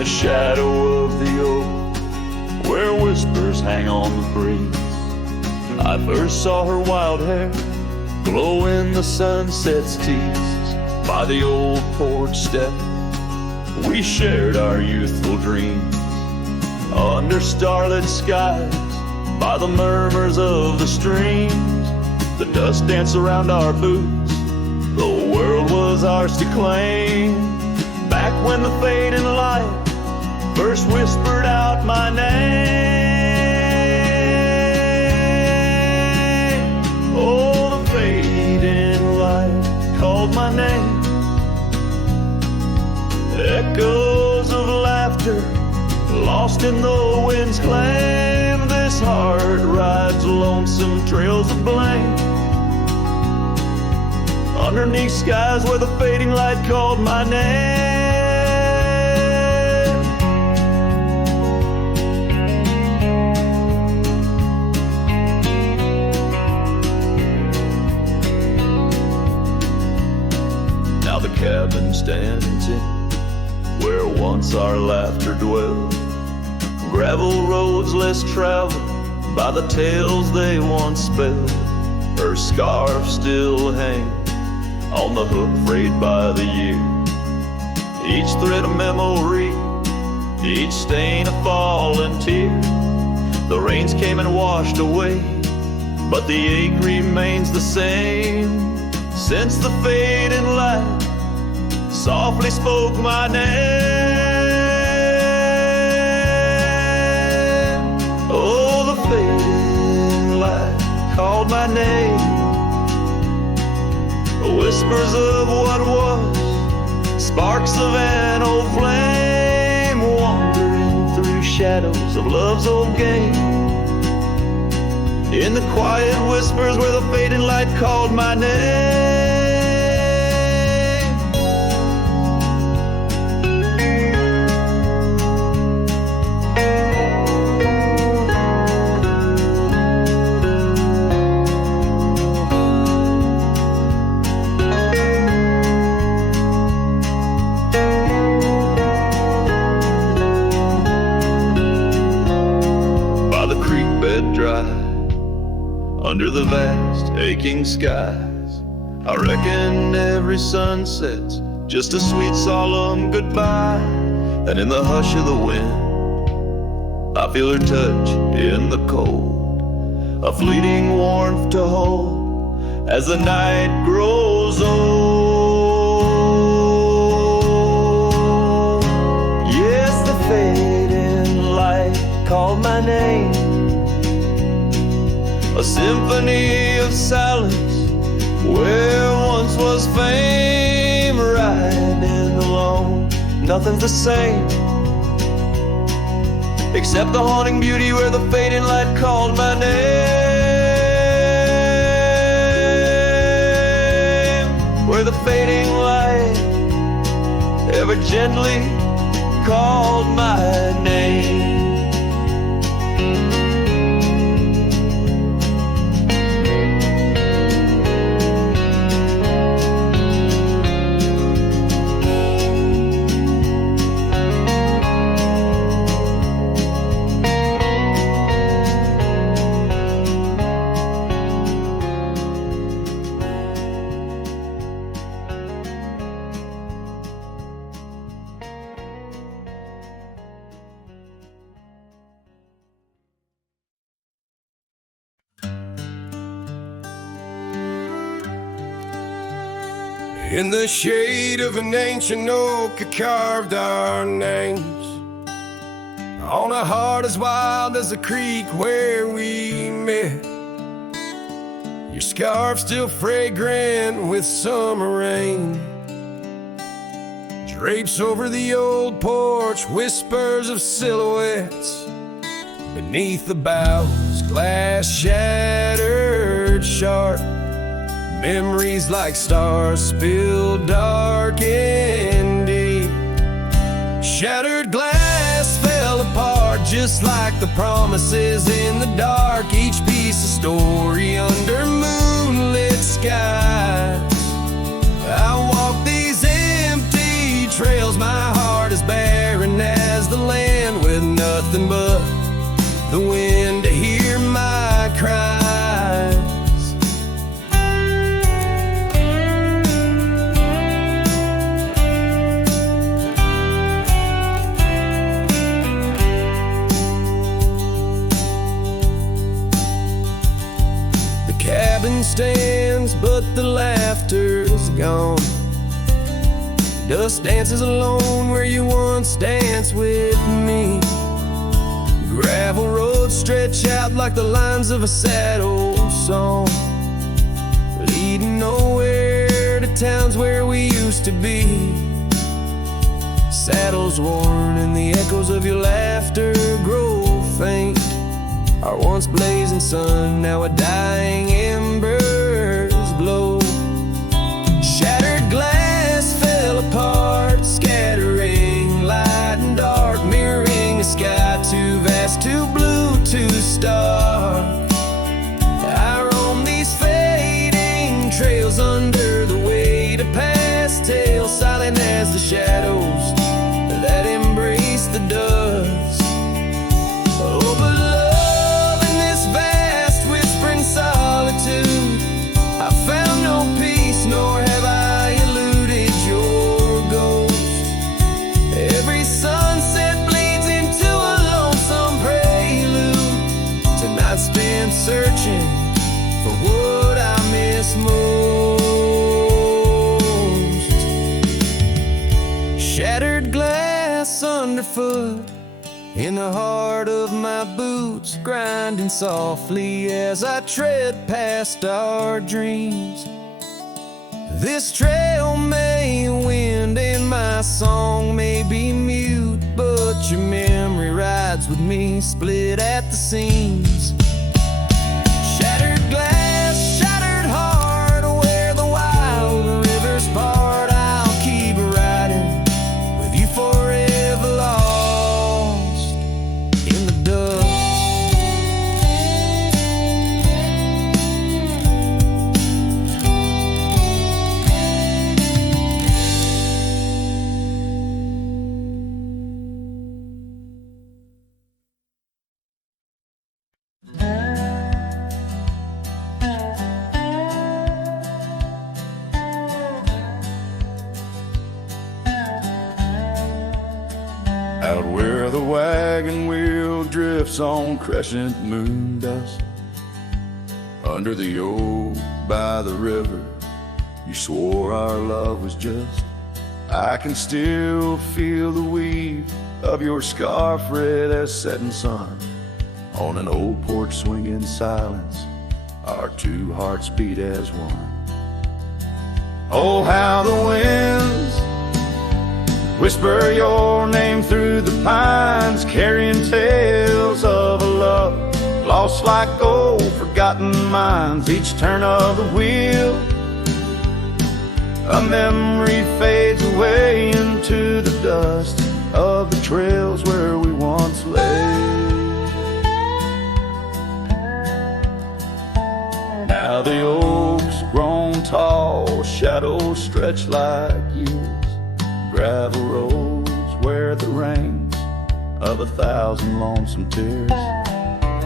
the shadow of the oak, where whispers hang on the breeze. I first saw her wild hair glow in the sunset's teased. By the old porch step, we shared our youthful dreams. Under starlit skies, by the murmurs of the streams, the dust danced around our boots. The world was ours to claim. Back when the fading light first whispered out my name. Oh, the fading light called my name. Echoes of laughter lost in the wind's claim. This heart rides lonesome trails of blame, underneath skies where the fading light called my name. Now the cabin stands in where once our laughter dwelled. Gravel roads less traveled by the tales they once spelled. Her scarf still hangs on the hook frayed by the year. Each thread a memory, each stain a fallen tear. The rains came and washed away, but the ache remains the same. Since the fading light softly spoke my name. Oh, the fading light called my name. Whispers of what was, sparks of an old flame, wandering through shadows of love's old game. In the quiet whispers where the fading light called my name. Under the vast, aching skies, I reckon every sunset's just a sweet, solemn goodbye. And in the hush of the wind, I feel her touch in the cold, a fleeting warmth to hold as the night grows old. Yes, the fading light called my name. A symphony of silence where once was fame. Riding alone, nothing's the same except the haunting beauty where the fading light called my name. Where the fading light ever gently called my name. In the shade of an ancient oak, I carved our names on a heart as wild as the creek where we met. Your scarf still fragrant with summer rain drapes over the old porch, whispers of silhouettes beneath the boughs, glass shattered sharp. Memories like stars spilled dark and deep. Shattered glass fell apart just like the promises in the dark. Each piece a story under moonlit skies. I walk these empty trails, my heart is barren as nothing but the wind to hear my cries. The cabin stands, but the laughter's gone. Dust dances alone where you once danced with me. Gravel roads stretch out like the lines of a sad old song, leading nowhere to towns where we used to be. Saddles worn and the echoes of your laughter grow faint. Our once blazing sun, now a dying embers glow. Shattered glass fell apart, scattering light and dark, mirroring a sky too vast, too blue, too stark. I roam these fading trails under the weight of past tales, silent as the shadows that embrace the dust. Oh, but love in this vast whispering solitude, I found no peace, nor have I eluded your ghost. Every sunset bleeds into a lonesome prelude to nights spent searching for what I miss most. Shattered glass underfoot, in the heart of my boots, grinding softly as I tread past our dreams. This trail may wind and my song may be mute, but your memory rides with me, split at the seams. Shattered glass, shattered heart, where the wild rivers part, I'll keep riding with you forever, lost in the dust. Out where the wagon wheel drifts on crescent moon dust, under the oak by the river, you swore our love was just. I can still feel the weave of your scarf red as setting sun. On an old porch swing in silence, our two hearts beat as one. Oh, how the winds whisper your name through the pines, carrying tales of a love lost like old forgotten mines. Each turn of the wheel, a memory fades away into the dust of the trails where we once lay. Now the oaks grown tall, shadows stretch like years, gravel roads where the rains of 1,000 lonesome tears.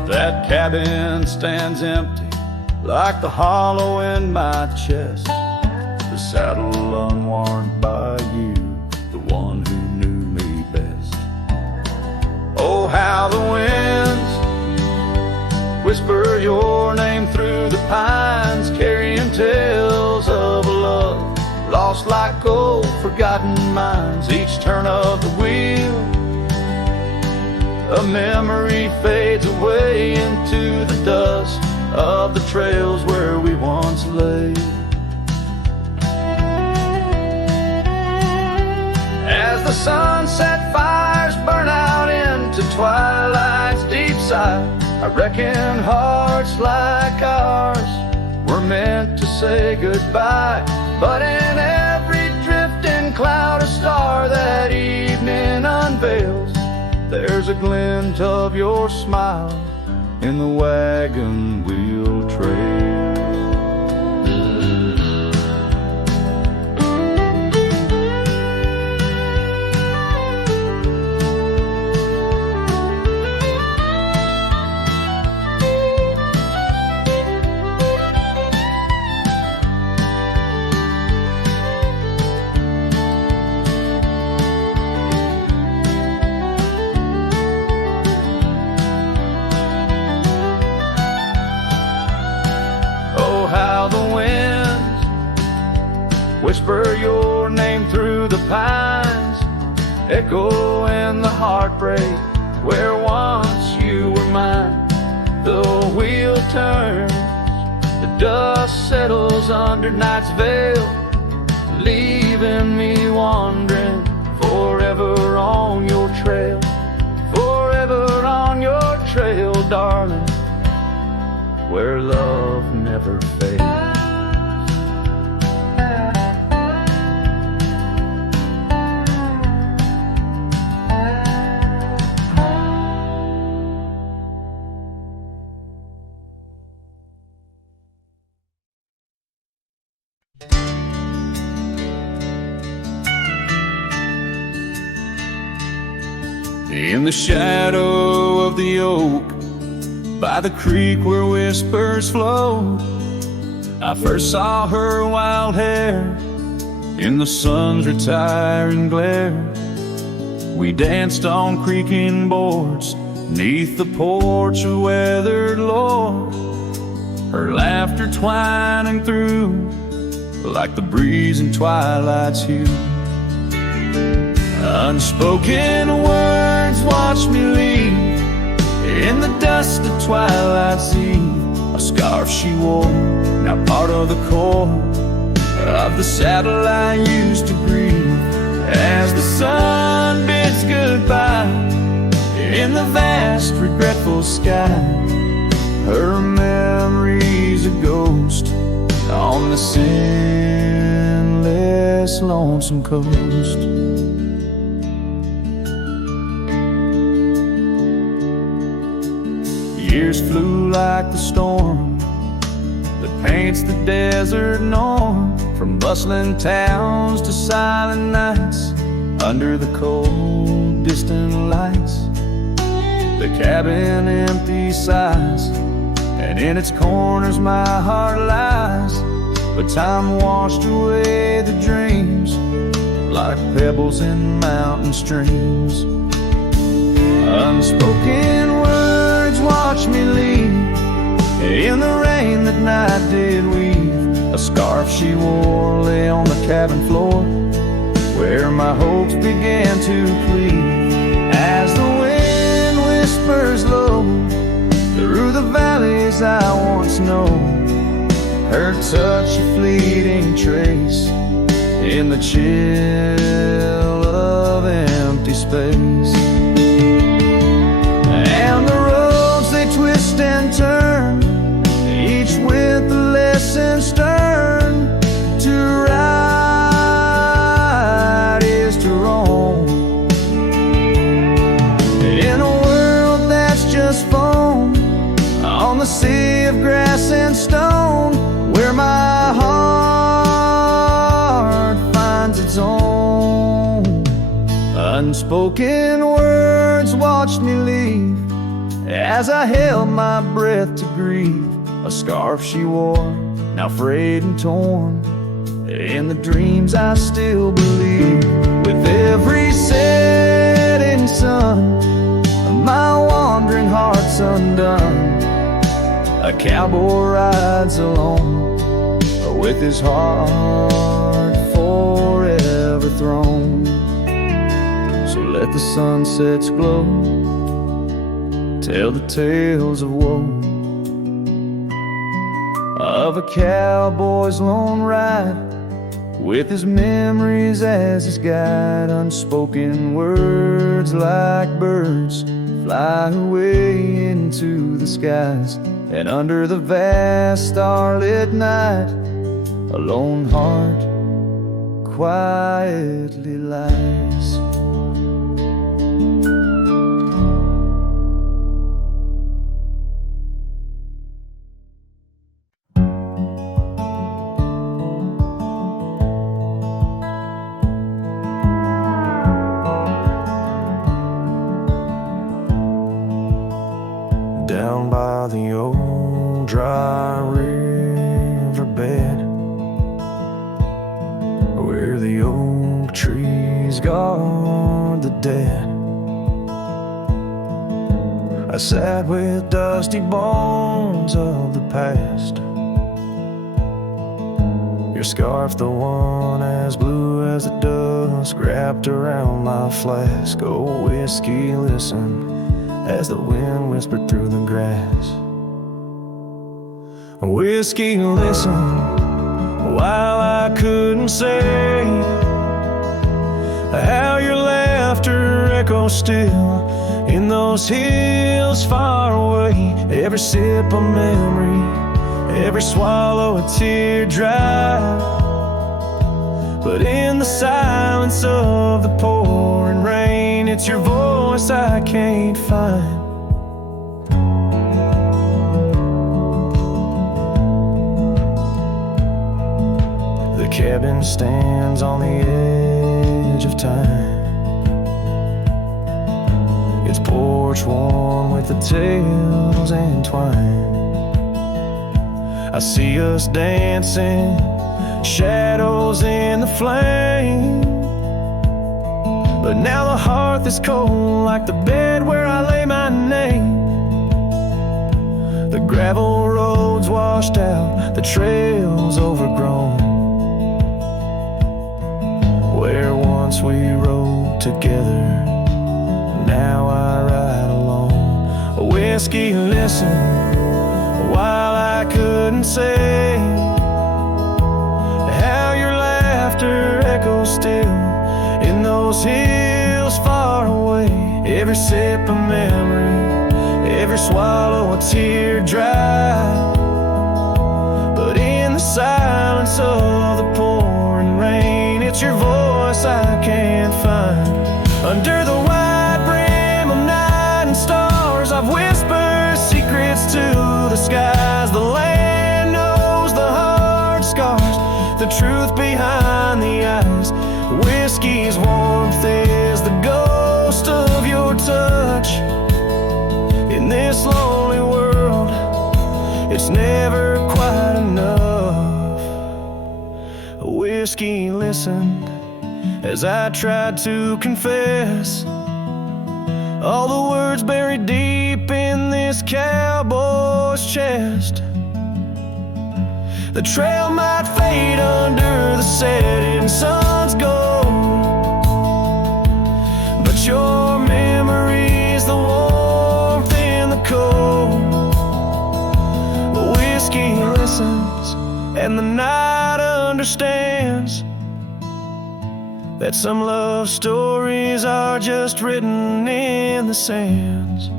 That cabin stands empty like the hollow in my chest, the saddle unworn by you, the one who knew me best. Oh, how the winds whisper your name through the pines, carrying tales of a love lost like old forgotten mines. Each turn of the wheel, a memory fades away into the dust of the trails where we once lay. As the sunset fires burn out into twilight's deep side, I reckon hearts like ours were meant to say goodbye. But in every drifting cloud, a star that evening unveils, there's a glint of your smile in the wagon wheel trail. pines echo in the heartbreak where once you were mine. The wheel turns, the dust settles under night's veil, leaving me wandering forever on your trail, forever on your trail, darling, where love never fades. In the shadow of the oak, by the creek where whispers flow, I first saw her wild hair in the sun's retiring glare. We danced on creaking boards neath the porch of weathered lore, her laughter twining through like the breeze in twilight's hue. Unspoken words watch me leave in the dust of twilight's eve. A scarf she wore, now part of the core of the saddle I used to breathe. As the sun bids goodbye in the vast regretful sky, her memory's a ghost on the scentless lonesome coast. Years flew like the storm that paints the desert norm, from bustling towns to silent nights under the cold distant lights. The cabin empty sighs, and in its corners my heart lies, but time washed away the dreams like pebbles in mountain streams. Unspoken words watch me leave in the rain that night did weave. A scarf she wore lay on the cabin floor where my hopes began to cleave. As the wind whispers low through the valleys I once known, her touch a fleeting trace in the chill of empty space. And the roads they twist and turn, each with a lesson stern. To ride is to roam in a world that's just foam on the sea of grass and stone, where my heart finds its own. Unspoken words watched me leave as I held my breath to grieve. A scarf she wore, now frayed and torn, in the dreams I still believe. With every setting sun, my wandering heart's undone. A cowboy rides alone, with his heart forever thrown. So let the sunsets glow, tell the tales of woe, of a cowboy's lone ride, with his memories as his guide. Unspoken words like birds fly away into the skies, and under the vast starlit night a lone heart quietly lies. Down by the old dry riverbed, where the oak trees guard the dead, I sat with dusty bones of the past. Your scarf, the one as blue as the dusk wrapped around my flask. Oh, whiskey, listen as the wind whispered through the grass. Whiskey, listen while I couldn't say how your laughter echoes still in those hills far away. Every sip a memory, every swallow a teardrop. But in the silence of the pouring rain, it's your voice I can't find. The cabin stands on the edge of time, its porch warm with the tales entwined. I see us dancing, shadows in the flame. But now the hearth is cold like the bed where I lay my name. The gravel roads washed out, the trails overgrown, where once we rode together, now I ride alone. A whiskey, listen while I couldn't say how your laughter echoes still in those hills far away. Every sip a memory, every swallow a teardrop. But in the silence of the pouring rain, it's your voice I can't find. Under the wide brim of night and stars, I've whispered secrets to the skies. The land knows the hard scars, the truth behind the eyes. Whiskey's warmth is the ghost of your touch. In this lonely world, it's never quite enough. Whiskey, listen as I tried to confess all the words buried deep in this cowboy's chest. The trail might fade under the setting sun's gold, but your memory's the warmth in the cold. Whiskey listens and the night understands that some love stories are just written in the sands.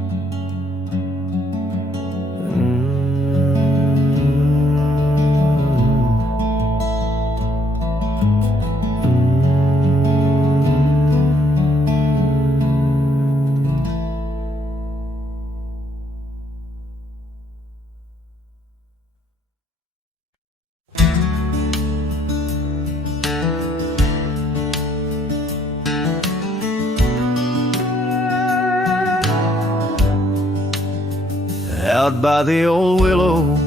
Out by the old willow,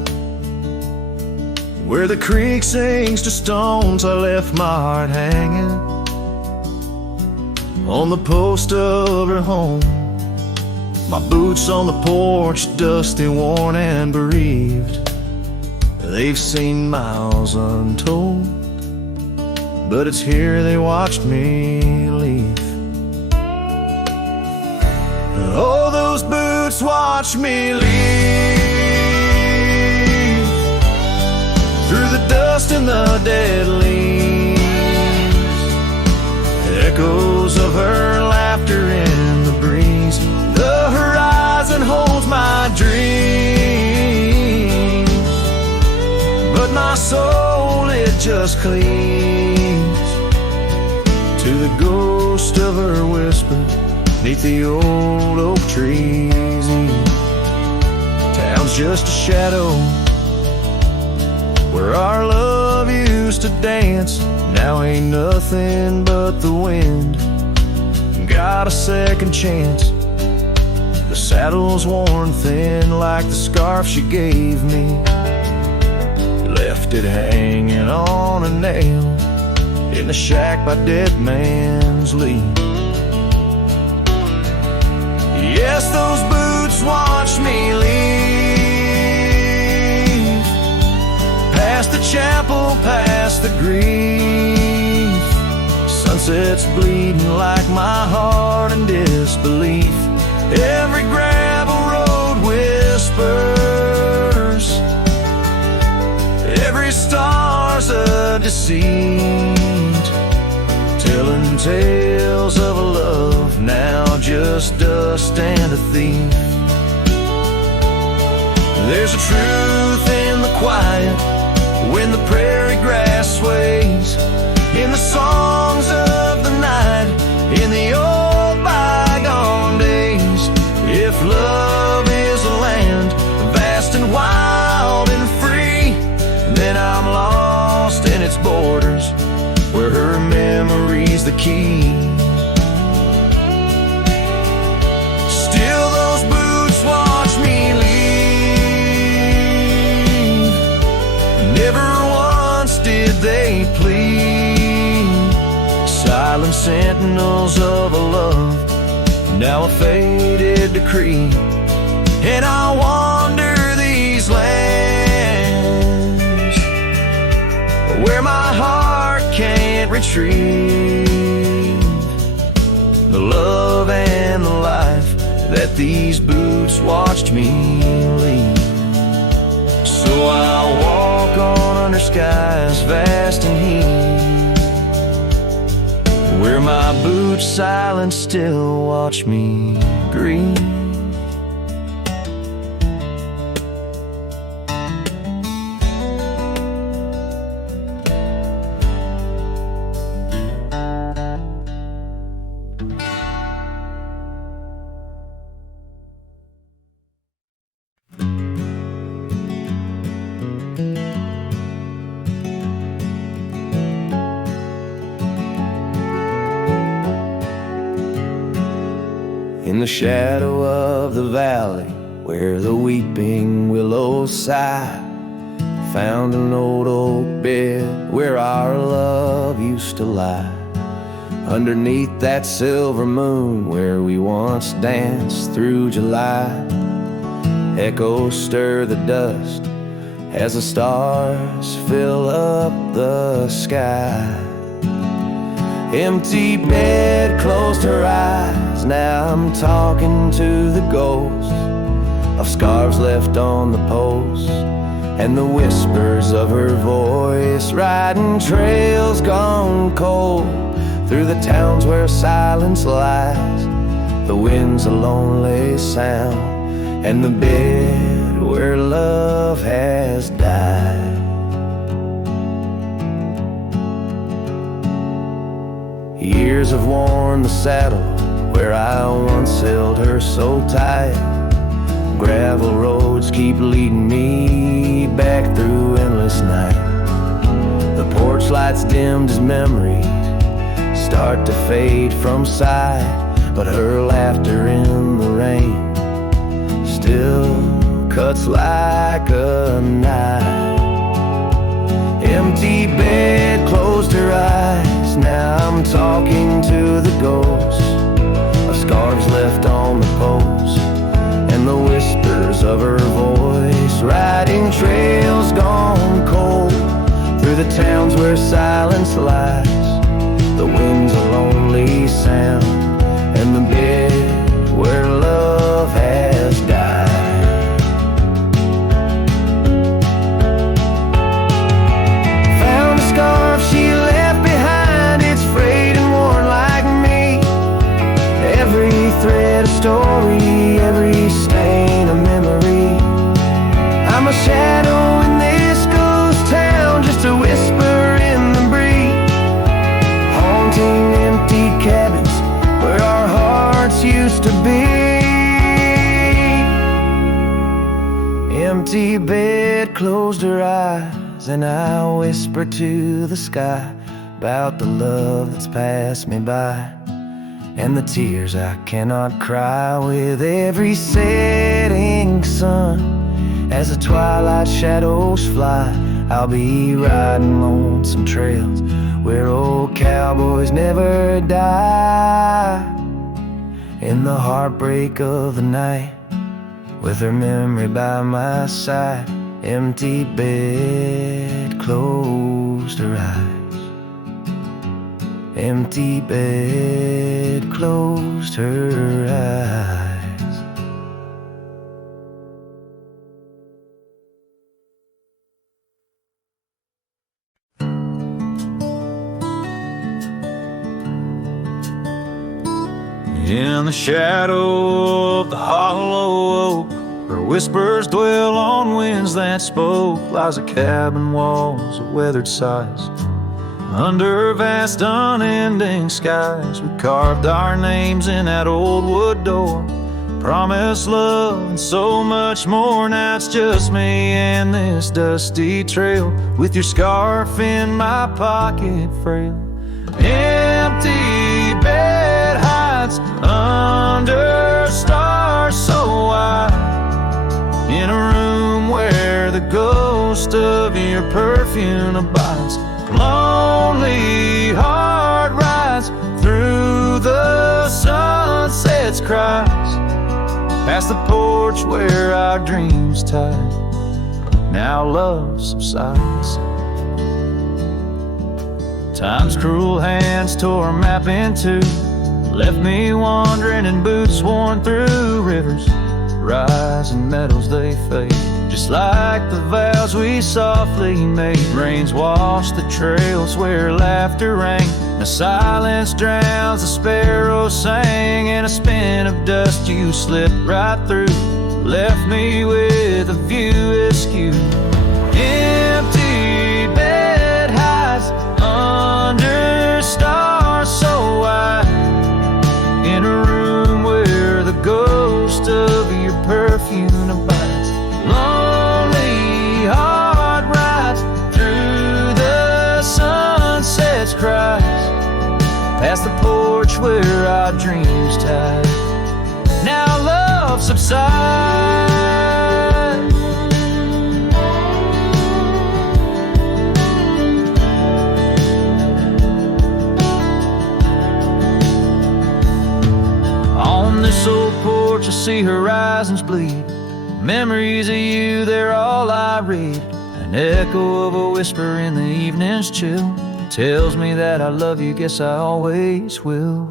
where the creek sinks to stones, I left my heart hanging on the post of her home. My boots on the porch, dusty, worn, and bereaved. They've seen miles untold, but it's here they watched me leave. Oh, those boots watched me leave through the dust and the dead leaves. Echoes of her laughter in the breeze. The horizon holds my dream, but my soul, it just clings to the ghost of her whisper 'neath the old oak trees. Town's just a shadow where our love used to dance. Now ain't nothing but the wind. Got a second chance. The saddle's worn thin like the scarf she gave me. Left it hanging on a nail in the shack by Dead Man's Lead. Yes, those boots watch me leave, past the chapel, past the grief. sits bleeding like my heart in disbelief. Every gravel road whispers, every star's a deceit, telling tales of a love now just dust and a thief. There's a truth in the quiet when the prairie grass sways, in the songs of the night, in the old bygone days. If love is a land vast and wild and free, then I'm lost in its borders, where her memory's the key. Still those boots watch me leave, never once did they plead. Silent sentinels of a love, now a faded decree. And I wander these lands where my heart can't retrieve the love and the life that these boots watched me leave. So I'll walk on under skies vast and heat, where my boots silent still watch me grieve. In the shadow of the valley where the weeping willows sigh, found an old oak bed where our love used to lie. Underneath that silver moon where we once danced through July, echoes stir the dust as the stars fill up the sky. Empty bed closed her eyes, now I'm talking to the ghosts of scarves left on the posts, and the whispers of her voice riding trails gone cold through the towns where silence lies. The wind's a lonely sound, and the bed where love has died. Years have worn the saddle where I once held her so tight. Gravel roads keep leading me back through endless night. The porch lights dimmed as memories start to fade from sight, but her laughter in the rain still cuts like a knife. Empty bed closed her eyes, now I'm talking to the ghosts of scarves left on the post, and the whispers of her voice riding trails gone cold through the towns where silence lies. The wind's a lonely sound, and the bed where love has died. Found a scarf she left behind, it's frayed and worn like me. Every thread a story, every stain a memory. I'm a shadow in this ghost town, just a whisper in the breeze, haunting empty cabins where our hearts used to be. Empty bed closed her eyes, and I whisper to the sky about the love that's passed me by, and the tears I cannot cry with every setting sun. As the twilight shadows fly, I'll be riding lonesome trails where old cowboys never die. In the heartbreak of the night, with her memory by my side, empty bed closed her eyes. empty bed, closed her eyes. In the shadow of the hollow oak, where whispers dwell on winds that spoke, lies a cabin walls of weathered sighs. Under vast unending skies, we carved our names in that old wood door, promised love and so much more. Now it's just me and this dusty trail, with your scarf in my pocket frail. Empty bed hides under stars so wide, in a room where the ghost of your perfume abides. Lonely heart rides through the sunset's cries, past the porch where our dreams tied. Now love subsides. Time's cruel hands tore a map in two, left me wandering in boots worn through rivers. Rising meadows they fade, just like the vows we softly made. Rains wash the trails where laughter rang, the silence drowns the sparrows sang. In a spin of dust you slipped right through, left me with a view askew. Empty bed hides under stars so wide, in a room where the ghost of your perfume abides. Lonely heart rides through the sunset's cries, past the porch where our dreams tied. Now love subsides. On this old porch I see horizons bleed, memories of you, they're all I read. An echo of a whisper in the evening's chill tells me that I love you, guess I always will.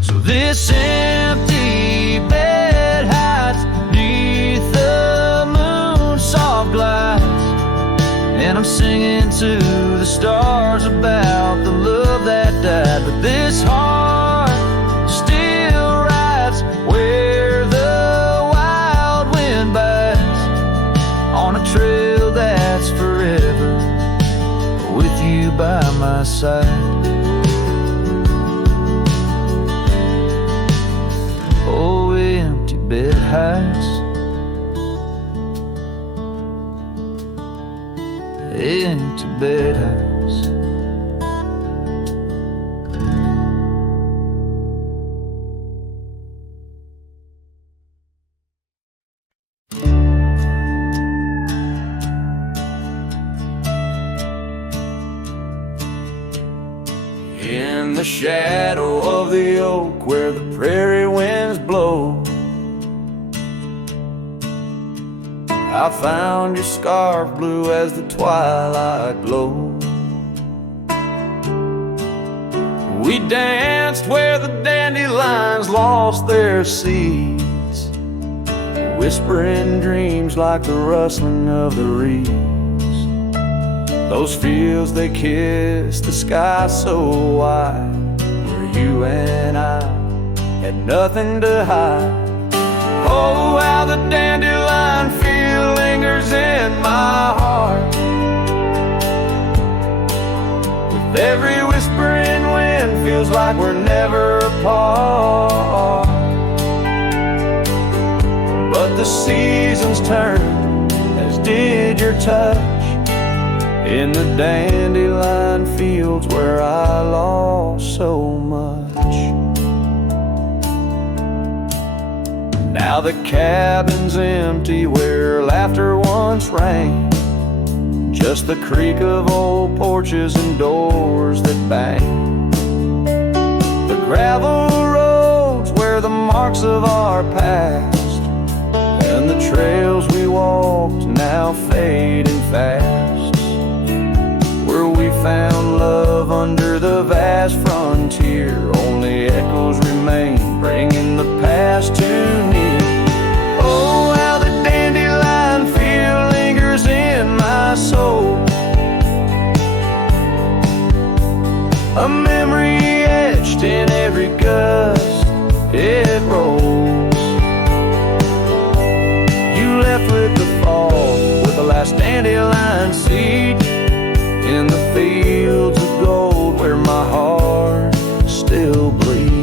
So this empty bed hides neath the moon's soft glides, and I'm singing to the stars about the love that died. But this heart still rides where the wild wind bites, on a trail that's forever with you by my side. Oh, empty bed hides, empty bed hides. In the shadow of the oak where the prairie winds blow, I found your scarf blue as the twilight glowed. We danced where the dandelions lost their seeds, whispering dreams like the rustling of the reeds. Those fields, they kissed the sky so wide, where you and I had nothing to hide. Oh, how the dandelion feel lingers in my heart, with every whispering wind feels like we're never apart. But the seasons turn, as did your touch, in the dandelion fields where I lost so much. Now the cabin's empty where laughter once rang, just the creak of old porches and doors that bang. The gravel roads where the marks of our past, and the trails we walked now fading fast, where we found love under the vast past too near. Oh, how the dandelion feel lingers in my soul, a memory etched in every gust it rolls. You left with the fall, with the last dandelion seed, in the fields of gold where my heart still bleeds.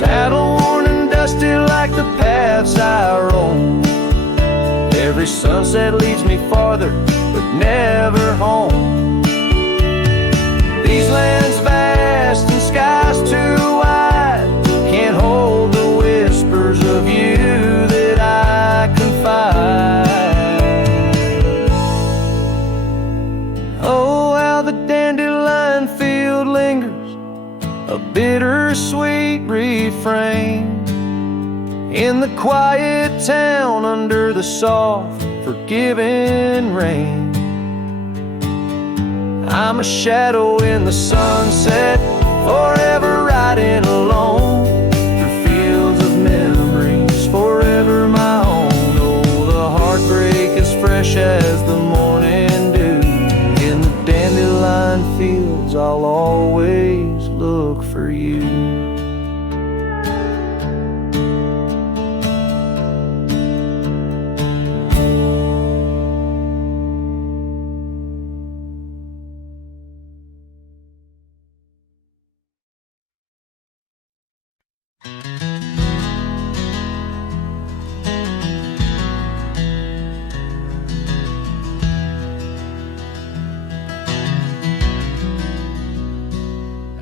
Saddle worn and dusty like the paths I roam, every sunset leads me farther, but never home. These lands vast and skies too wide can't hold the whispers of you that I confide. Oh, how the dandelion field lingers, a bittersweet refrain, in the quiet town under the soft, forgiving rain. I'm a shadow in the sunset, forever riding alone through fields of memories, forever my own. Oh, the heartbreak is fresh as the morning dew. In the dandelion fields I'll always look for you.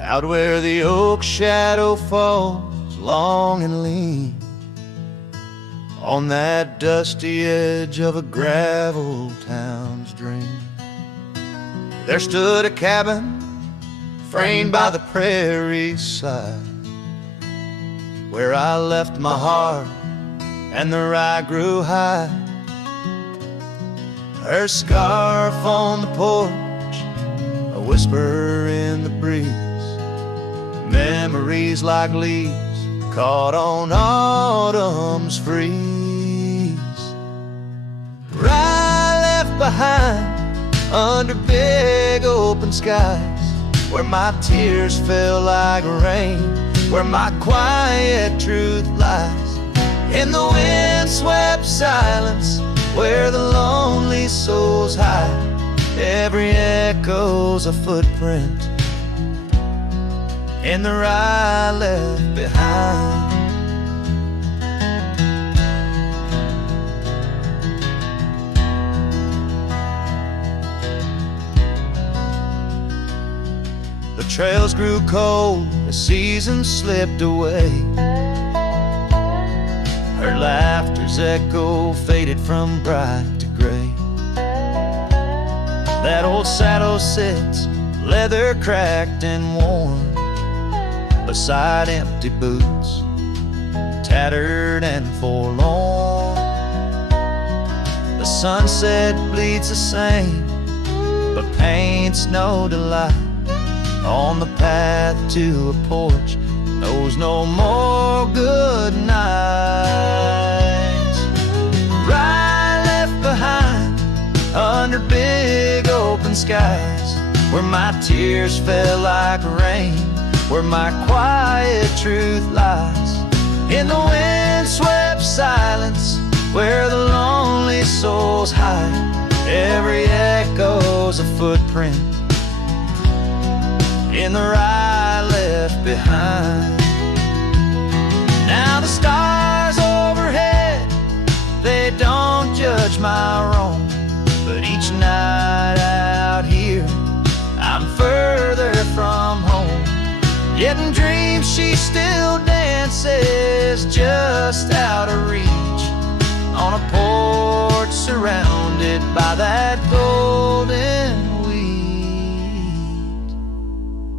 Out where the oak shadow falls long and lean, on that dusty edge of a gravel town's dream, there stood a cabin framed by the prairie's side, where I left my heart and the rye grew high. Her scarf on the porch, a whisper in the breeze, memories like leaves caught on autumn's freeze. Rye left behind under big open skies, where my tears fell like rain, where my quiet truth lies. In the wind-swept silence, where the lonely souls hide, every echo's a footprint in the rye left behind. The trails grew cold, the seasons slipped away. Her laughter's echo faded from bright to gray. That old saddle sits, leather cracked and worn, beside empty boots, tattered and forlorn. The sunset bleeds the same, but paints no delight on the path to a porch, knows no more good nights. Rye left behind under big open skies, where my tears fell like rain, where my quiet truth lies. In the wind-swept silence, where the lonely souls hide, every echo's a footprint in the rye left behind. Now the stars overhead, they don't judge my wrong, but each night out here I'm further from home. Yet in dreams she still dances just out of reach, on a porch surrounded by that golden wheat.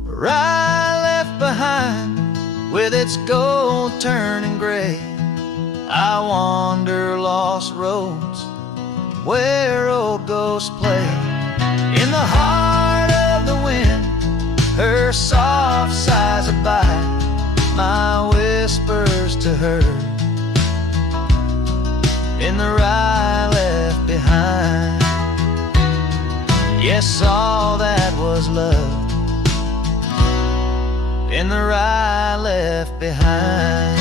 Rye left behind with its gold turning gray, I wander lost roads where old ghosts play. In the heart of the wind, Her soft sighs abide my whispers to her in the rye left behind. Yes, all that was love in the rye left behind.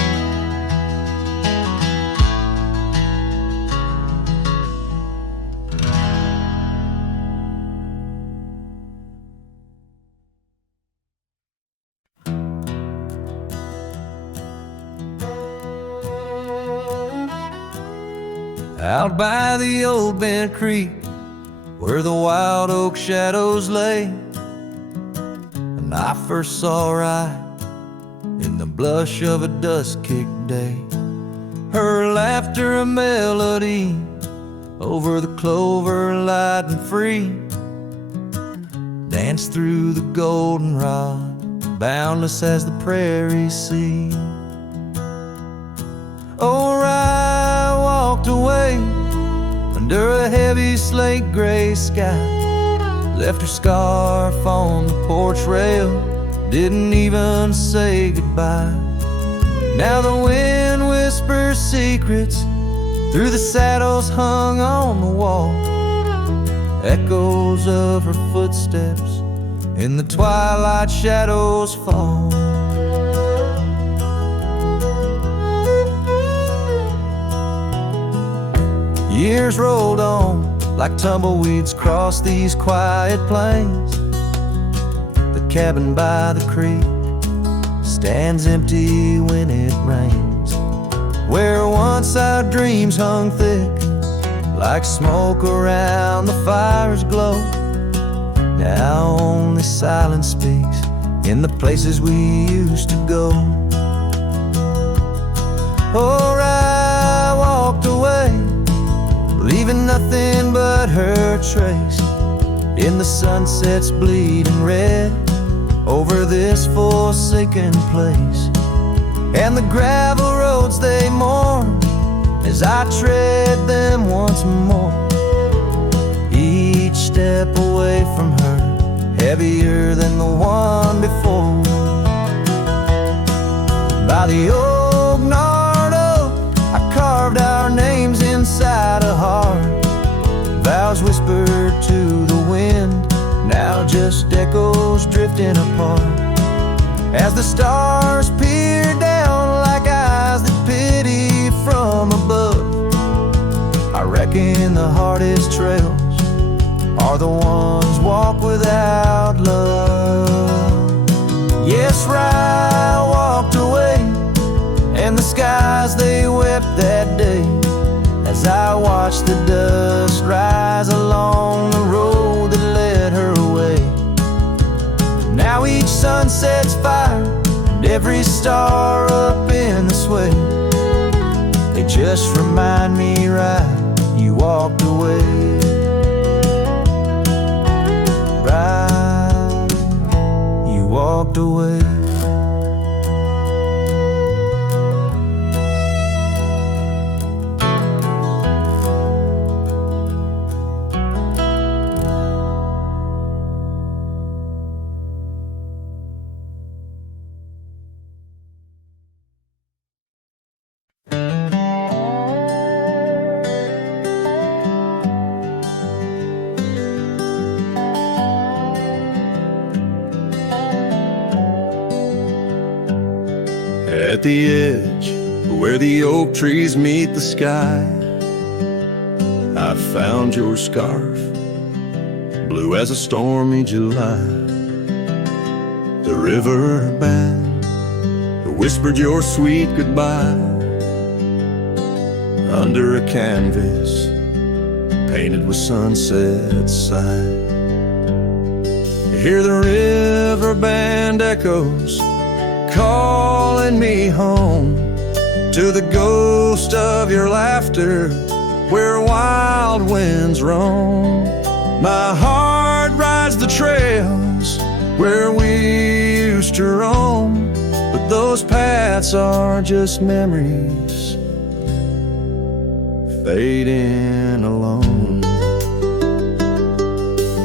Out by the old bent creek, where the wild oak shadows lay, and I first saw Rye in the blush of a dust-kicked day. Her laughter a melody over the clover light and free, danced through the goldenrod, boundless as the prairie sea. Oh, Rye walked away under a heavy slate gray sky, left her scarf on the porch rail, didn't even say goodbye. Now the wind whispers secrets through the saddles hung on the wall, echoes of her footsteps in the twilight shadows fall. Years rolled on like tumbleweeds across these quiet plains. The cabin by the creek stands empty when it rains, where once our dreams hung thick like smoke around the fire's glow. Now only silence speaks in the places we used to go. Oh, I walked away, leaving nothing but her trace in the sunset's bleeding red over this forsaken place. And the gravel roads they mourn as I tread them once more, each step away from her heavier than the one before. By the old gnarled oak, I carved our names inside a heart, vows whispered to the wind, now just echoes drifting apart. As the stars peer down like eyes that pity from above, I reckon the hardest trails are the ones walked without love. Yes, Rye walked away, and the skies they wept that day, as I watched the dust rise along the road that led her away. Now each sunset's fire and every star up in the sway, they just remind me, Rye, you walked away. Rye, you walked away. At the edge where the oak trees meet the sky, I found your scarf, blue as a stormy July. The river band whispered your sweet goodbye under a canvas painted with sunset sight. You hear the river band echoes calling me home to the ghost of your laughter where wild winds roam. My heart rides the trails where we used to roam, but those paths are just memories fading alone.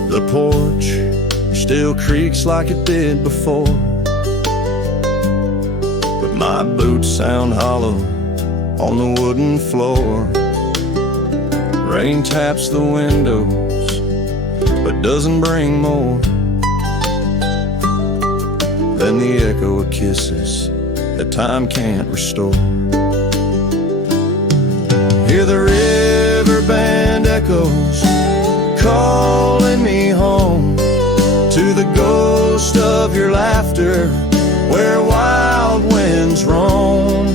The porch still creaks like it did before. But my boots sound hollow on the wooden floor. Rain taps the windows, but doesn't bring more than the echo of kisses that time can't restore. Hear the river band echoes calling me home to the ghost of your laughter where wild winds roam.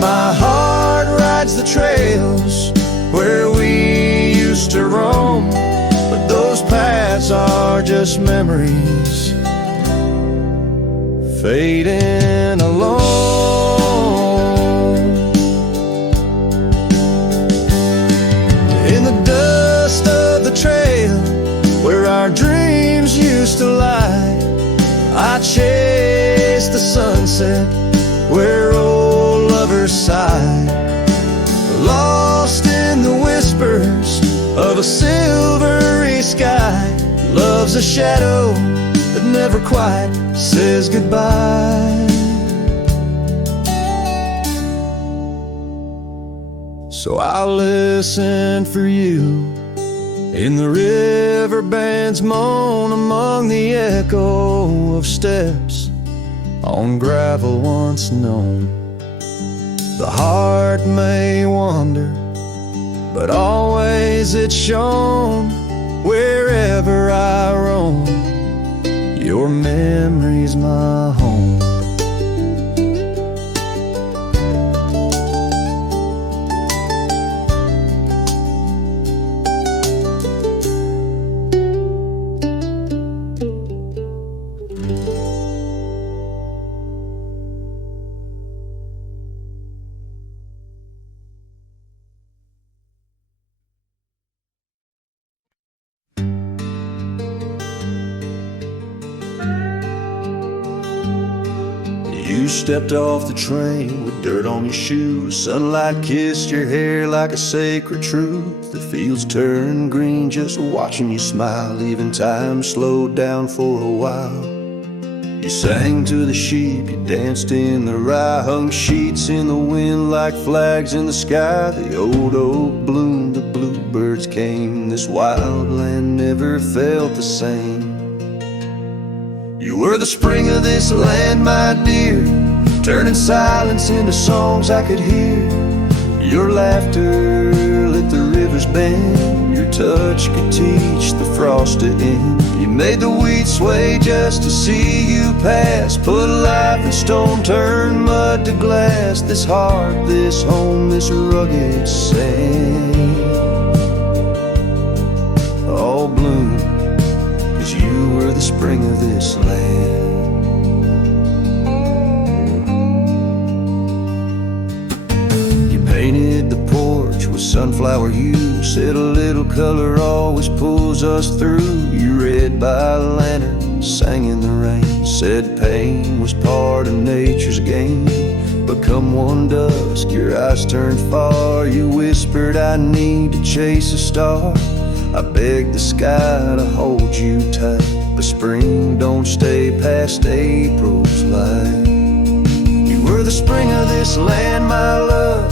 My heart rides the trails where we used to roam, but those paths are just memories fading alone. In the dust of the trail where our dreams used to lie, I chase the sunset where old lovers sigh, lost in the whispers of a silvery sky. Love's a shadow that never quite says goodbye. So I'll listen for you in the riverband's moan, among the echo of steps on gravel once known. The heart may wander, but always it's shown wherever I roam. Your memory's my home. You stepped off the train with dirt on your shoes. Sunlight kissed your hair like a sacred truth. The fields turned green just watching you smile. Even time slowed down for a while. You sang to the sheep, you danced in the rye, hung sheets in the wind like flags in the sky. The old oak bloomed, the bluebirds came. This wild land never felt the same. You were the spring of this land, my dear, turning silence into songs I could hear. Your laughter lit the river's bend. Your touch could teach the frost to end. You made the weeds sway just to see you pass. Put life in stone, turn mud to glass. This heart, this home, this rugged sand all bloom, 'cause you were the spring of this land. You painted the porch with sunflower hue, said a little color always pulls us through. You read by lantern, sang in the rain, said pain was part of nature's game. But come one dusk, your eyes turned far. You whispered, I need to chase a star. I begged the sky to hold you tight, but spring don't stay past April's light. You were the spring of this land, my love,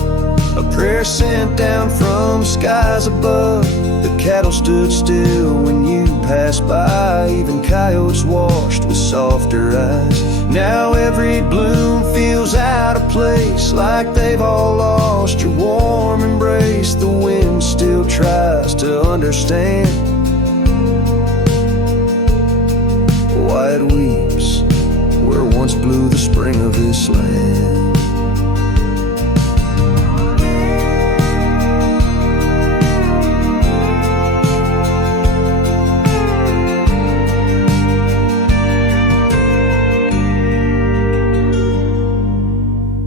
a prayer sent down from skies above. The cattle stood still when you passed by, even coyotes washed with softer eyes. Now every bloom feels out of place, like they've all lost your warm embrace. The wind still tries to understand why it weeps where once blew the spring of this land.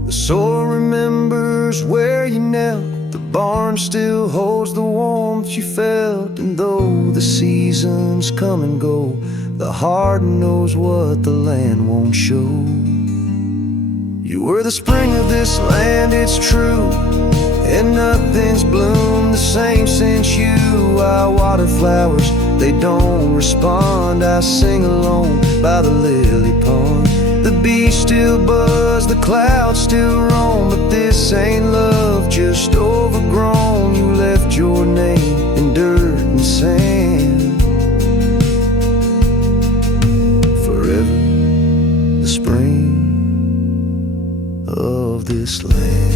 The soil remembers where you knelt. The barn still holds the warmth you felt. And though the seasons come and go, the heart knows what the land won't show. You were the spring of this land, it's true. and nothing's bloomed the same since you. I water flowers, they don't respond. I sing alone by the lily pond. The bees still buzz, the clouds still roam, but this ain't love, just overgrown. You left your name in dirt and sand. Forever the spring of this land.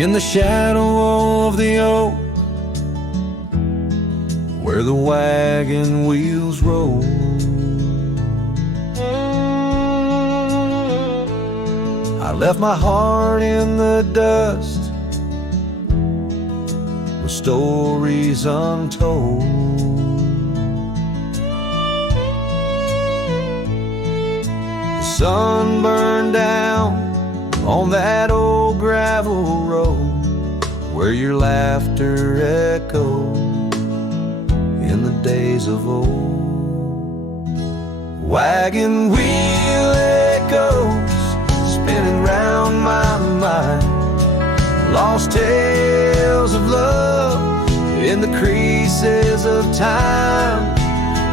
In the shadow of the oak, where the wagon wheels roll, I left my heart in the dust with stories untold. The sun burned down on that old gravel road where your laughter echoed in the days of old. Wagon wheel echoes spinning round my mind, lost tales of love in the creases of time.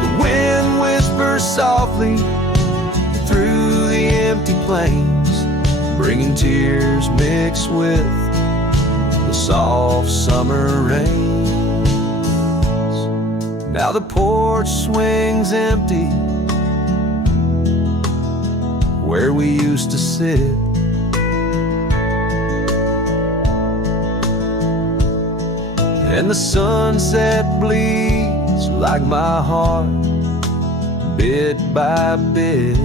The wind whispers softly through the empty plains, bringing tears mixed with the soft summer rains. Now the porch swings empty where we used to sit, and the sunset bleeds like my heart, bit by bit.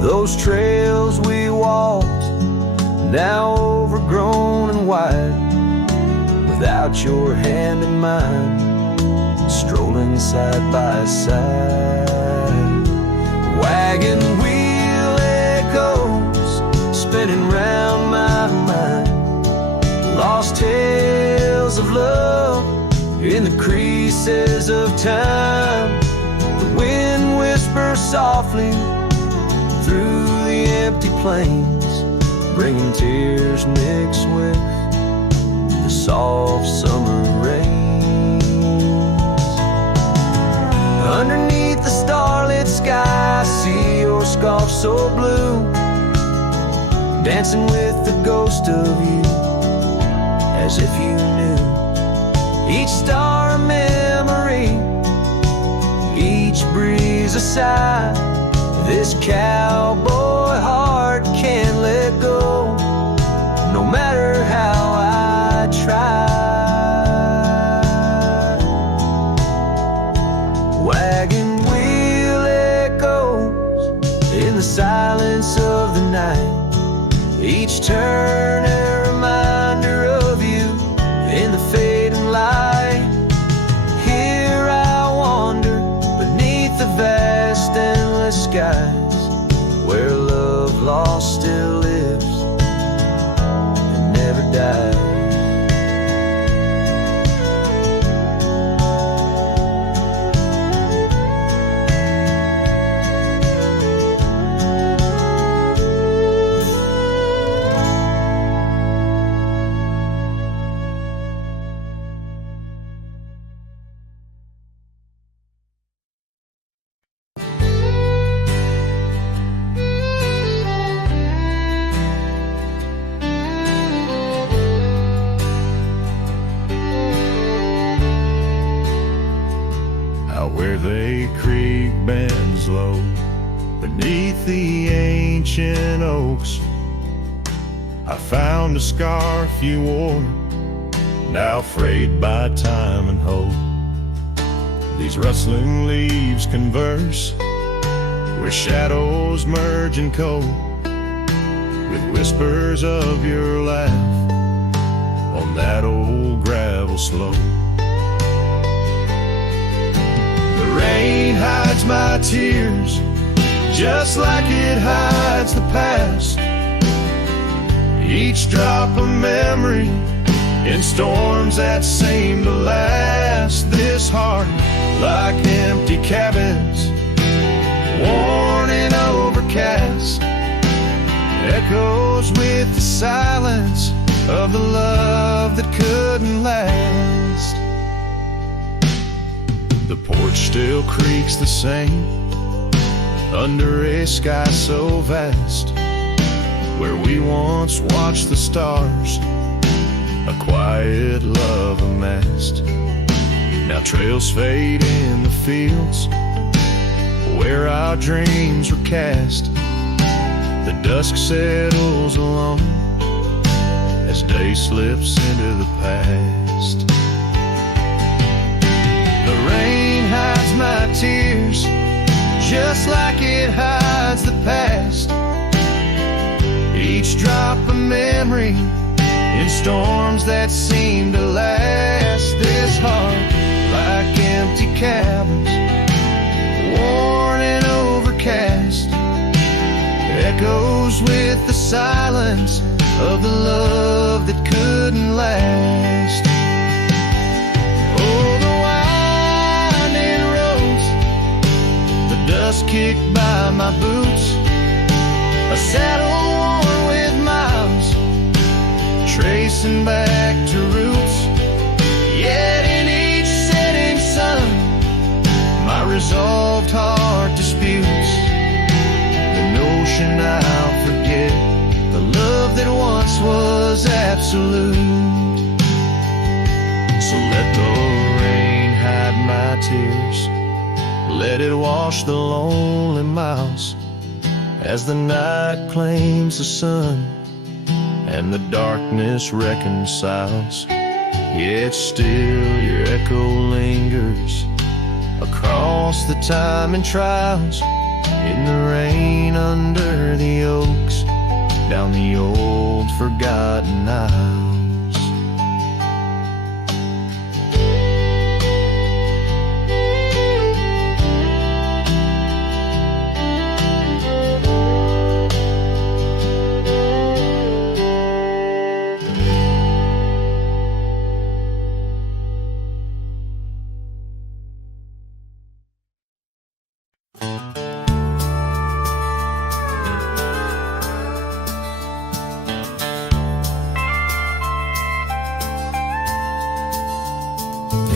Those trails we walked, now overgrown and wide, without your hand in mine, strolling side by side. Wagon wheel echoes spinning round my mind, lost tales of love in the creases of time. The wind whispers softly through the empty plains, bringing tears mixed with the soft summer rains. Underneath the starlit sky, I see your scarf so blue, dancing with the ghost of you, as if you knew each star a memory, each breeze a sigh. This cowboy heart can't let go, no matter how I try. Wagon wheel echoes in the silence of the night, each turn a reminder of you in the fading light. Here I wander beneath the vast endless skies, where love lost still lives and never dies. Where they creek bends low beneath the ancient oaks, I found a scarf you wore, now frayed by time and hope. These rustling leaves converse where shadows merge and cold, with whispers of your laugh on that old gravel slope. The rain hides my tears just like it hides the past. Each drop a memory in storms that seem to last. This heart, like empty cabins, worn and overcast, echoes with the silence of the love that couldn't last. The porch still creaks the same under a sky so vast, where we once watched the stars, a quiet love amassed. Now trails fade in the fields where our dreams were cast. The dusk settles alone as day slips into the past. The rain hides my tears just like it hides the past. Each drop a memory in storms that seem to last. This heart, like empty cabins, worn and overcast, echoes with the silence of the love that couldn't last. Oh, the winding roads, the dust kicked by my boots, a saddle worn with miles, tracing back to roots. Yet in each setting sun, my resolved heart disputes the notion I'll forget the love that once was absolute. So let the rain hide my tears, let it wash the lonely miles, as the night claims the sun and the darkness reconciles. Yet still your echo lingers across the time and trials, in the rain under the oaks, down the old forgotten aisles.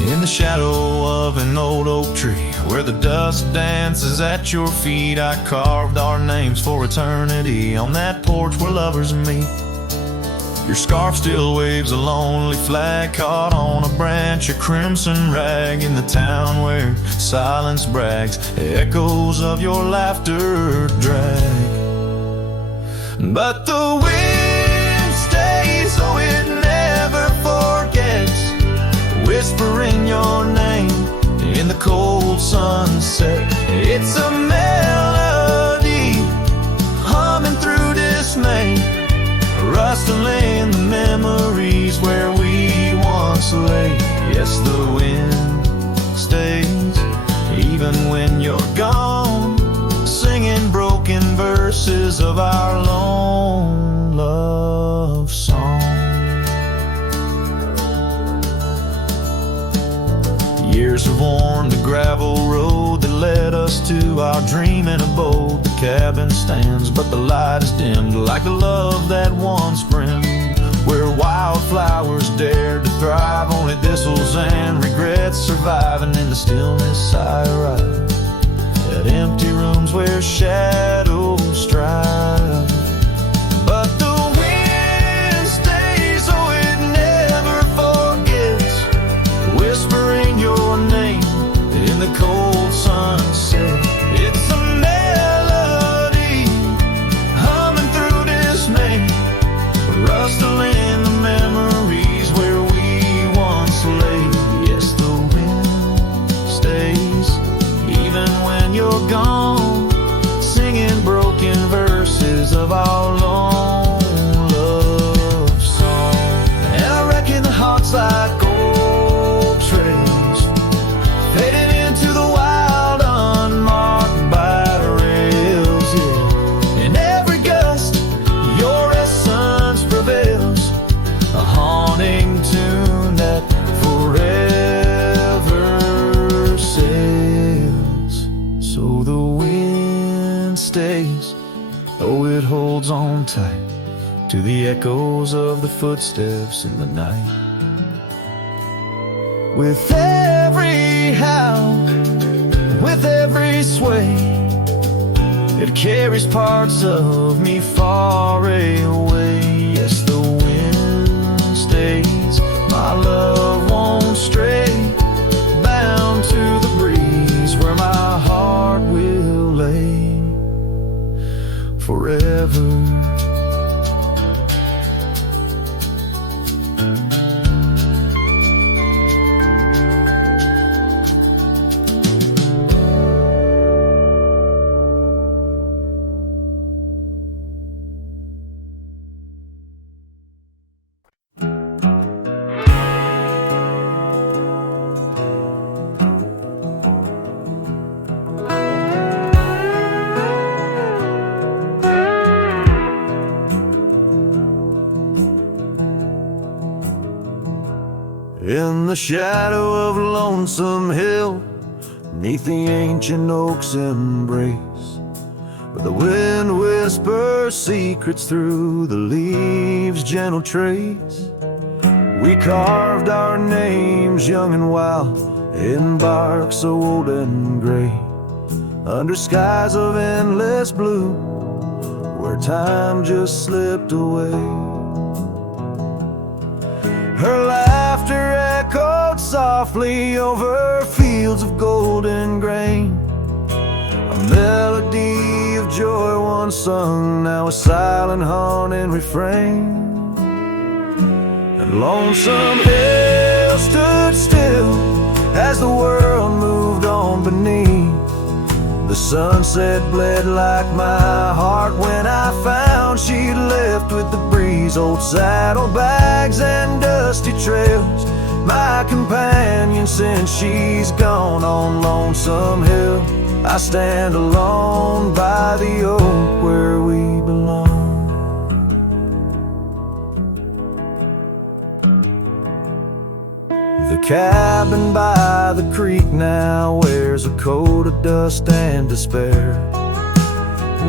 In the shadow of an old oak tree, where the dust dances at your feet, I carved our names for eternity on that porch where lovers meet. Your scarf still waves a lonely flag caught on a branch, a crimson rag in the town where silence brags, echoes of your laughter drag. But the wind stays, oh it never forgets, whispering your name in the cold sunset. It's a melody humming through dismay, rustling the memories where we once lay. Yes, the wind stays even when you're gone, singing broken verses of our lone love song. Years have worn the gravel road that led us to our dreaming abode. The cabin stands, but the light is dimmed, like the love that once brimmed, where wildflowers dared to thrive, only thistles and regrets surviving. In the stillness I arrive at empty rooms where shadows strive. But the wind stays, oh it never forgets, whispering your name in the cold sunset. It's a melody humming through dismay, rustling the memories where we once lay. Yes, the wind stays even when you're gone, it holds on tight to the echoes of the footsteps in the night. With every howl, with every sway, it carries parts of me far away. Yes, the wind stays, my love won't stray, bound to the breeze where my heart will lay forever. In the shadow of Lonesome Hill, 'neath the ancient oak's embrace, where the wind whispers secrets through the leaves' gentle trace, we carved our names young and wild in bark so old and gray, under skies of endless blue, where time just slipped away. Her laughter echoed softly over fields of golden grain, a melody of joy once sung, now a silent haunting refrain. And Lonesome Hill stood still as the world moved on beneath. The sunset bled like my heart when I found she'd left with the breeze. Old saddlebags and dusty trails, my companion since she's gone. On Lonesome Hill I stand alone by the oak where we belong. The cabin by the creek now wears a coat of dust and despair.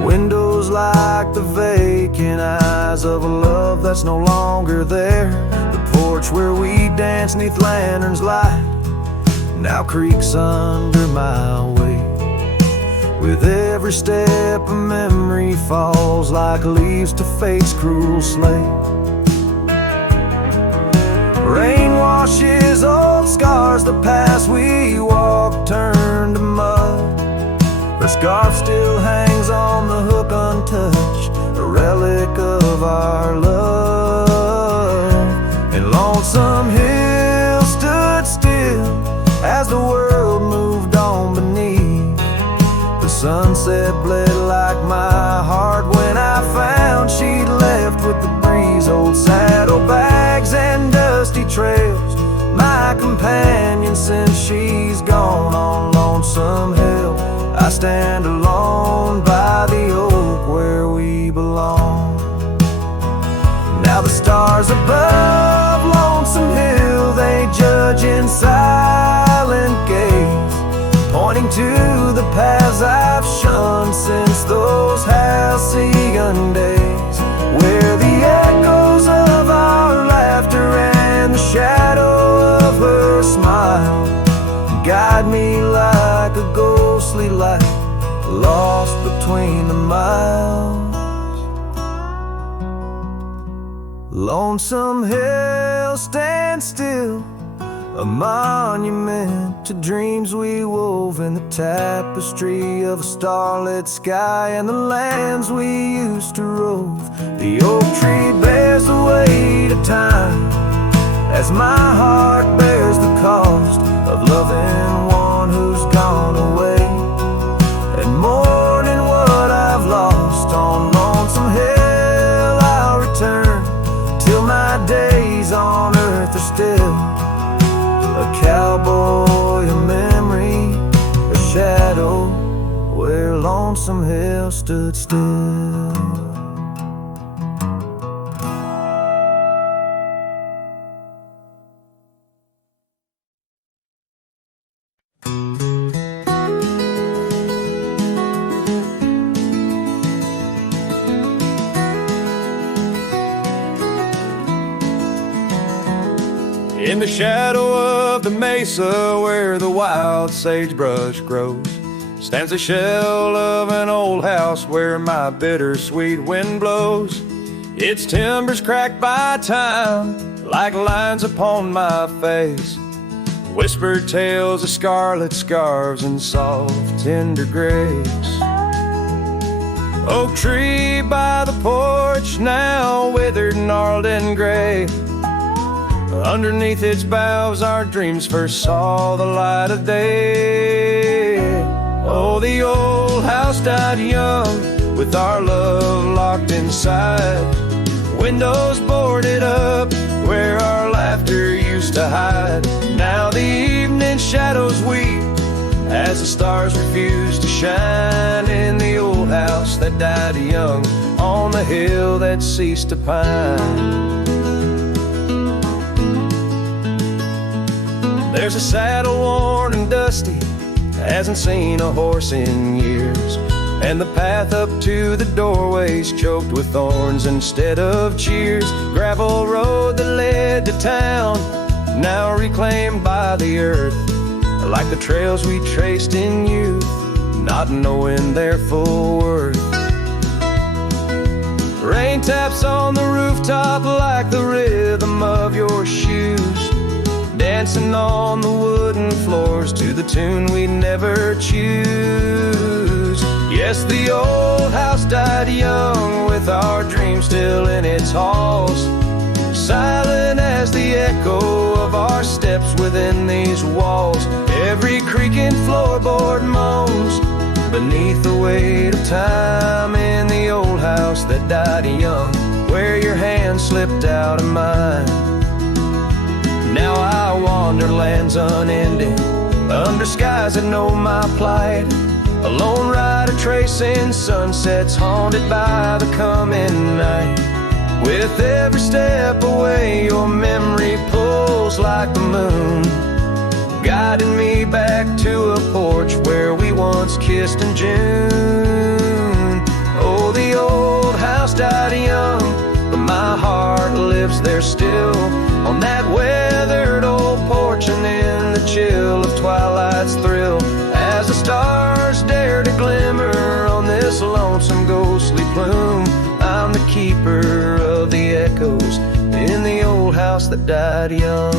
Windows like the vacant eyes of a love that's no longer there. The porch where we dance 'neath lanterns light now creaks under my weight. With every step a memory falls like leaves to fate's cruel slate. Rain washes old scars, the past we walked turned to mud. The scarf still hangs on the hook untouched, a relic of our love. And Lonesome Hill stood still as the world moved on beneath. The sunset bled like my heart when I found she'd left with the breeze. Old saddlebags and dusty trails, my companion since she's gone. On Lonesome Hill I stand alone by the oak where we belong. Now the stars above Lonesome Hill, they judge in silent gaze, pointing to the paths I've shunned since those halcyon days, where the echoes of our laughter and the shadow of her smile guide me like a ghostly light lost between the miles. Lonesome Hill stands still, a monument to dreams we wove in the tapestry of a starlit sky and the lands we used to rove. The oak tree bears the weight of time as my heart bears the cost of loving one who's gone away and mourning what I've lost. On Lonesome Hill I'll return till my days on earth are still a cowboy, a memory, a shadow where Lonesome Hill stood still. In the shadow of the mesa where the wild sagebrush grows stands the shell of an old house where my bittersweet wind blows. Its timbers cracked by time like lines upon my face, whispered tales of scarlet scarves and soft tender grace. Oak tree by the porch, now withered, gnarled and gray. Underneath its boughs our dreams first saw the light of day. Oh, the old house died young with our love locked inside. Windows boarded up where our laughter used to hide. Now the evening shadows weep as the stars refuse to shine in the old house that died young on the hill that ceased to pine. There's a saddle worn and dusty, hasn't seen a horse in years, and the path up to the doorway's choked with thorns instead of cheers. Gravel road that led to town, now reclaimed by the earth, like the trails we traced in youth, not knowing their full worth. Rain taps on the rooftop like the rhythm of your shoes, dancing on the wooden floors to the tune we never choose. Yes, the old house died young with our dreams still in its halls, silent as the echo of our steps within these walls. Every creaking floorboard moans beneath the weight of time in the old house that died young, where your hand slipped out of mine. Now I wander lands unending, under skies that know my plight, a lone rider tracing sunsets haunted by the coming night. With every step away your memory pulls like the moon, guiding me back to a porch where we once kissed in June. Oh, the old house died young, but my heart lives there still, on that weathered old porch and in the chill of twilight's thrill, as the stars dare to glimmer on this lonesome ghostly plume. I'm the keeper of the echoes in the old house that died young.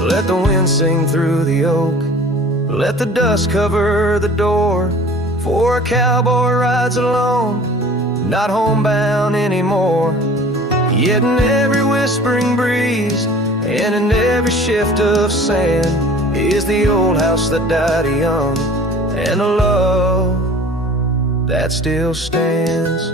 Let the wind sing through the oak, let the dust cover the door, for a cowboy rides alone, not homebound anymore. Yet in every whispering breeze and in every shift of sand is the old house that died young, and a love that still stands.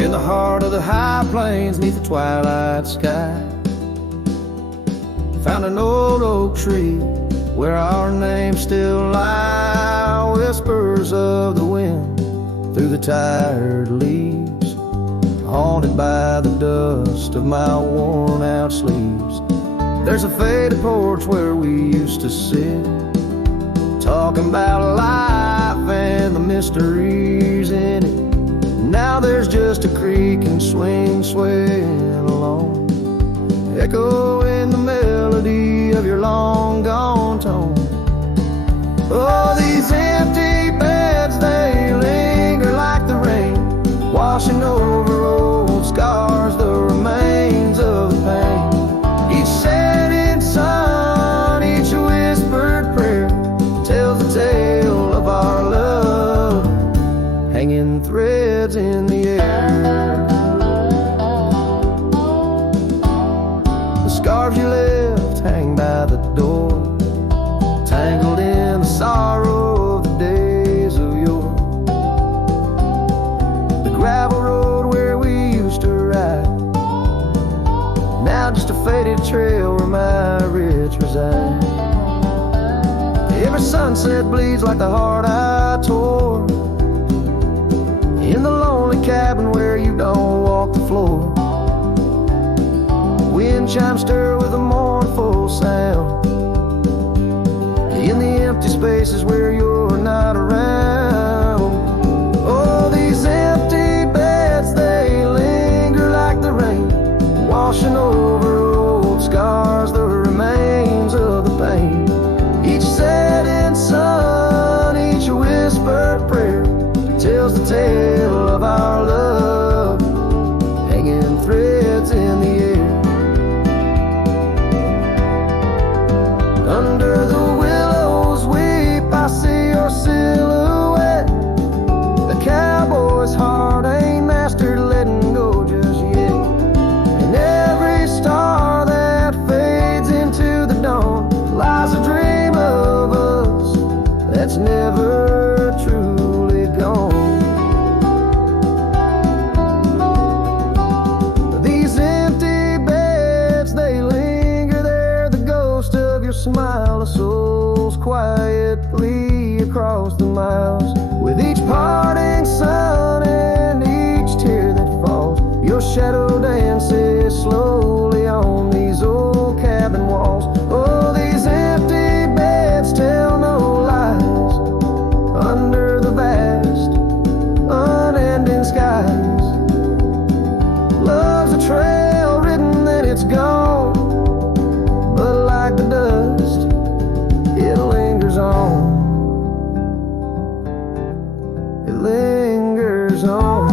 In the heart of the high plains, neath the twilight sky, found an old oak tree where our names still lie. Whispers of the wind through the tired leaves, haunted by the dust of my worn out sleeves. There's a faded porch where we used to sit, talking about life and the mysteries in it. Now there's just a creak and swing swaying along, echoing the melody of your long gone tone. Oh, these empty beds, they linger like the rain, washing over old scars, the remains of the pain. Each setting sun, each whispered prayer tells the tale of our love, hanging threads in the air. The scarves you left hang by the door, tangled in the sorrow of the days of yore. my rich reside. Every sunset bleeds like the heart I tore in the lonely cabin where you don't walk the floor. Wind chimes stir with a mournful sound in the empty spaces where you're not around. Oh, these empty beds, they linger like the rain, washing over old scars, the remains of the pain. Each setting sun, each whispered prayer tells the tale of our love, hanging threads in the air. Under the willows weep, I see your silhouette. The cowboy's heart ain't mastered letting go just yet. And every star that fades into the dawn lies a dream of us that's never truly gone. These empty beds, they linger there, the ghost of your smile, a soul's quietly across the miles. With each parting sun and each tear that falls, your shadow dances slowly on these old cabin walls. Oh, these empty beds tell no lies under the vast, unending skies. Love's a trail written and it's gone, but like the dust, it lingers on. It lingers on.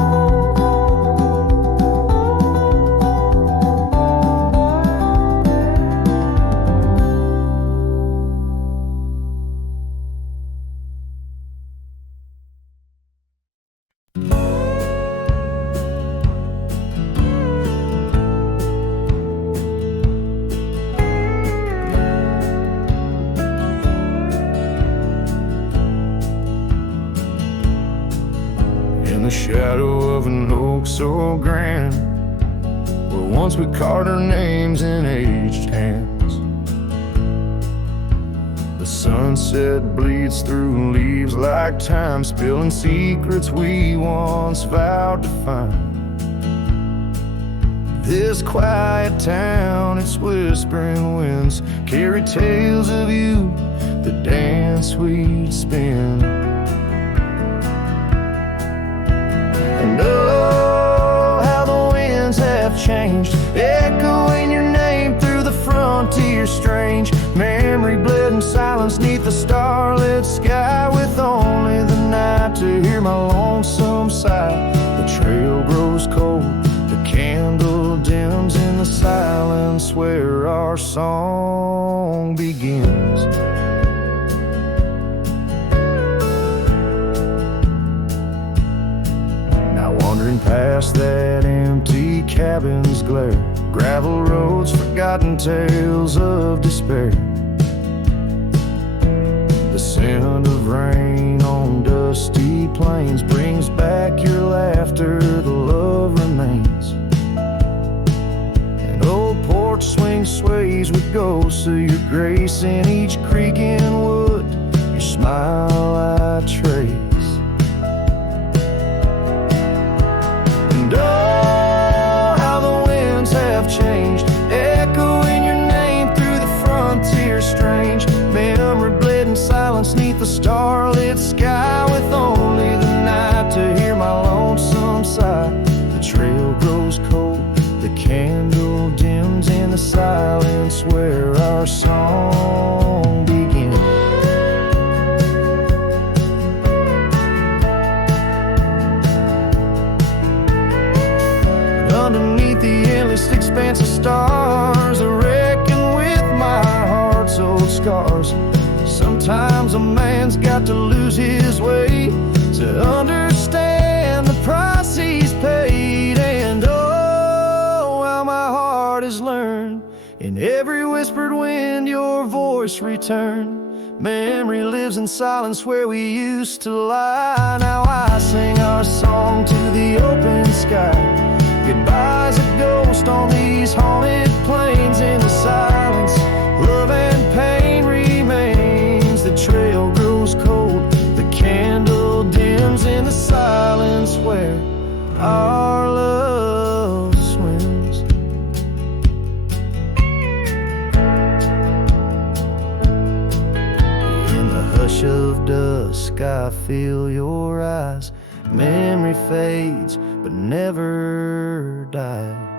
In the shadow of an oak so grand, where once we carved our names in aged hands, the sunset bleeds through leaves like time, spilling secrets we once vowed to find. This quiet town, its whispering winds carry tales of you, the dance we'd spin. And oh, how the winds have changed, echoing your name through the frontier strange. Memory bled in silence neath the starlit sky, with only the night to hear my lonesome sigh. The trail grows cold, the candle dims in the silence where our song begins. Wandering past that empty cabin's glare, gravel roads, forgotten tales of despair. The scent of rain on dusty plains brings back your laughter, the love remains. An old porch swing sways with ghosts of your grace in each creak in wood, your smile I trace. And oh, how the winds have changed, echoing your name through the frontier strange. Memory bled in silence neath the starlit sky, with only the night to hear my lonesome sigh. The trail grows cold, the candle dims in the silence where our song begins. Underneath the endless expanse of stars, I reckon with my heart's old scars. Sometimes a man's got to lose his way to understand the price he's paid. And oh, how my heart has learned, in every whispered wind your voice returned. Memory lives in silence where we used to lie. Now I sing our song to the open sky. Goodbye's a ghost on these haunted plains in the silence arms in the silence where our love swims. In the hush of dusk I feel your eyes. Memory fades but never dies.